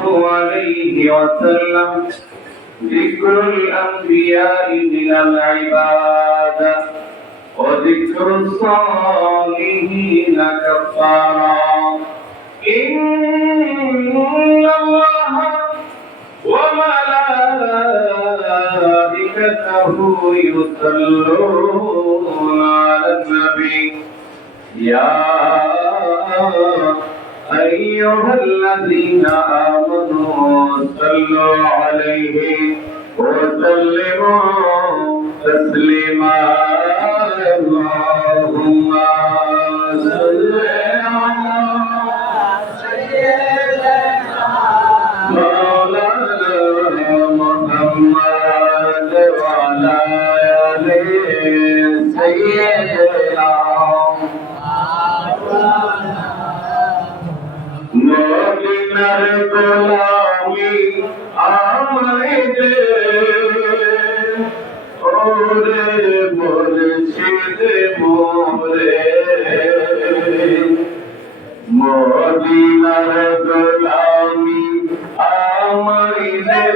الله عليه وسلم ذكر الأنبياء من العباد وذكر الصالحين كفارا إن الله وملائكته يصلون على النبي يا أيها الذين آمنوا صلوا عليه وسلموا تسليما اللهم صل على سيدنا مولانا محمد وعلى آل سيدنا মদিনার গোলামি আমায় দে ওরে মুর্শিদ মোরে মদিনার গোলামি আমায় দে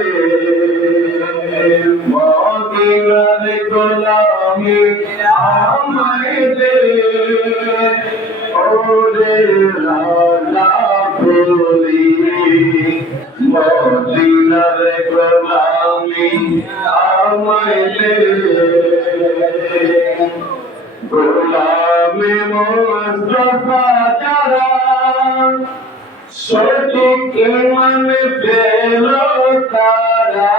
মদিনার গোলামি আমায় দে ওরে রাজা মদিনার গোলামি আমায় দে গোলামি মুস্তাফা যারা সঠিক ঈমান পেল তারা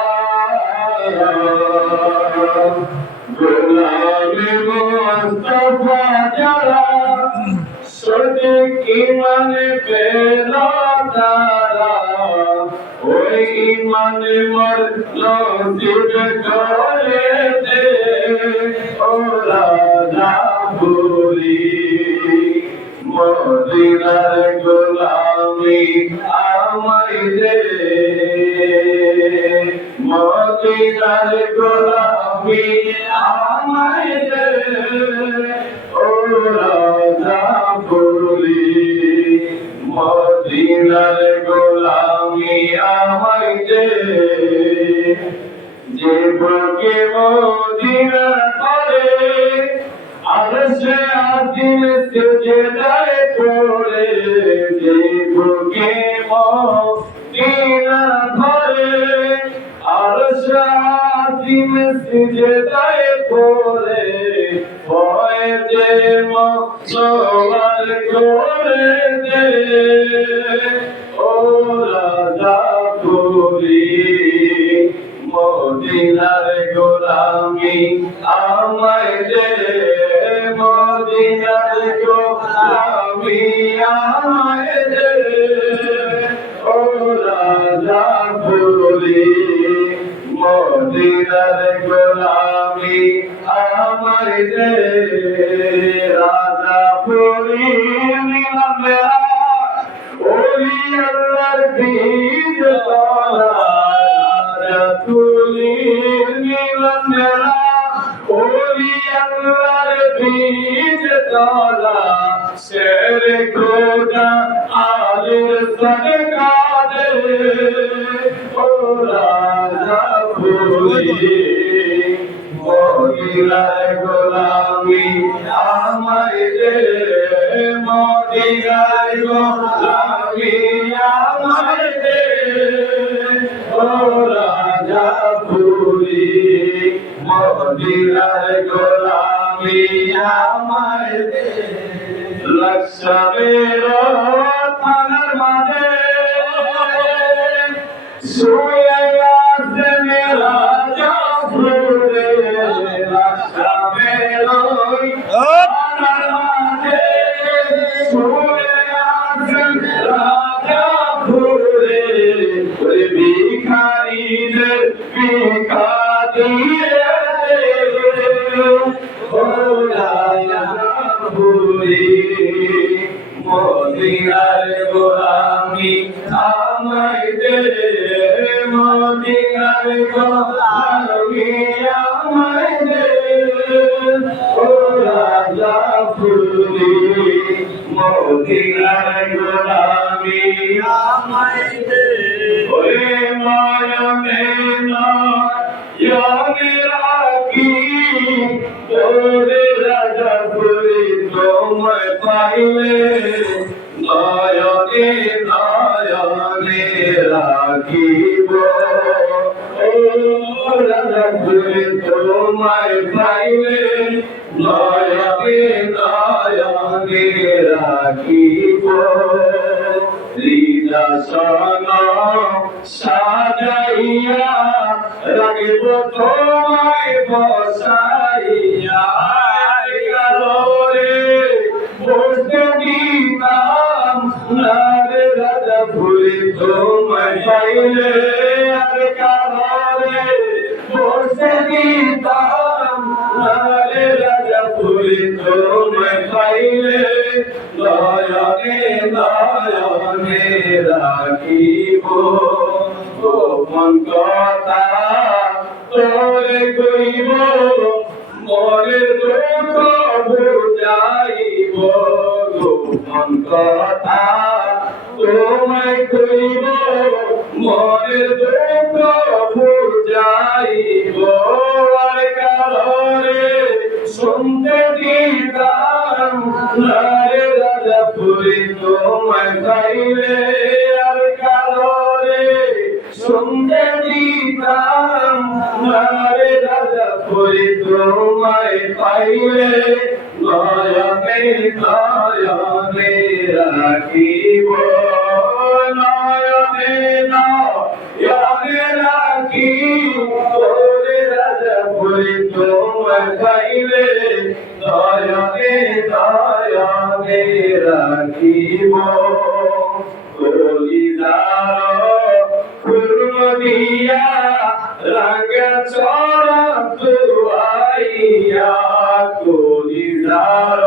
গোলামি মুস্তাফা যারা সঠিক ঈমান পেল তারা ওই ঈমান মোর নসিব করে দে ওরা না ভুলি মদিনার গোলামি আমায় দে মদিনার গোলামি আমায় দে ওরা না ভুলি মদিনার গোলামি আমায় দে যে বুকে মদিনা করে আর সে আদিল সেজদায় পড়ে যে বুকে মদিনা করে আর সে আদিল সেজদায় পড়ে হয় যে মসওয়ার করে দে ও রাজা পুরি মদিনার গোলামি আমায় দে মদিনার গোলামি আমায় দে ও রাজা পুরি মদিনার গোলামি আমায় দে রাজা পুরি নীলমেরা ওলি আল্লাহর বীজ তলা রাজা পুরি নীলমেরা ওলি আল্লাহর বীজ তলা শের খোদা আলির সদকা দে ও রাজা পুরি মদিনার গোলামি আমায় দে মদিনার গোলামি আমায় দে ও রাজা পুরি মদিনার গোলামি আমায় দে লক্ষ্মীর থানার মাঝে শুয়ে আছে মেরা জাফরে লক্ষ্মীর থানার মাঝে শুয়ে আছে মেরা জাফরে ওই ভিখারিদের ভিখা দিয়ে ও রাজা পুরি মদিনার গোলামি আমায় দে মদিনার গোলামি আমায় দে ও রাজা পুরি মদিনার গোলামি আমায় দে ওরে মায়া মেনা ইয়া মেরা কি ওরে রাজা ফুরি তোমায় পাইলে নয়নে নয়নে রাখিব ও রাজা ফুরি তোমায় পাইলে নয়নে নয়নে রাখিব লীলাসন সাজাইয়া রাখিব তোমায় বসাইয়া কালোরে বসতে দিতাম নারে রাজা ফুলি তোমায় পাইলে আর কালোরে বসতে দিতাম নারে রাজা ফুলি তোমায় পাইলে নয়নে নয়নে রাখিব গোপন কথা তোরে কইব মরে দুঃখ বুঝাইব গোপন কথা তোমায় কইব মরে দুঃখ বুঝাইব আর কারণে শুনতে দিতাম নারে রাজা ফুরি তোমায় পাইলে আর কারণে শুনতে দিতাম নারে রাজা ফুরি তোমায় পাইলে নয়নে নয়নে রাখিব নয়নে নয়নে রাখিব ওরে রাজা ফুরি তোমায় পাইলে নয়নে নয়নে রাখিব কলিজার পূর্ণ দিয়া রাঙ্গা চড়া তুয়াইয়া কলিজার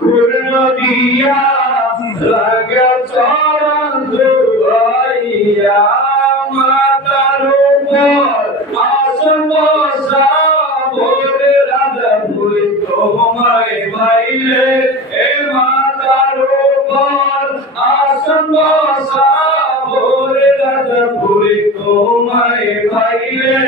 পূর্ণ দিয়া রাঙ্গা চড়া তুয়াইয়া মাতার উপর আসন বসা ভোরে রাজা ফুরি তোমায় পাইলে এ মাতার উপর আসন বসা ভোরে রাজা ফুরি তোমায় পাইলে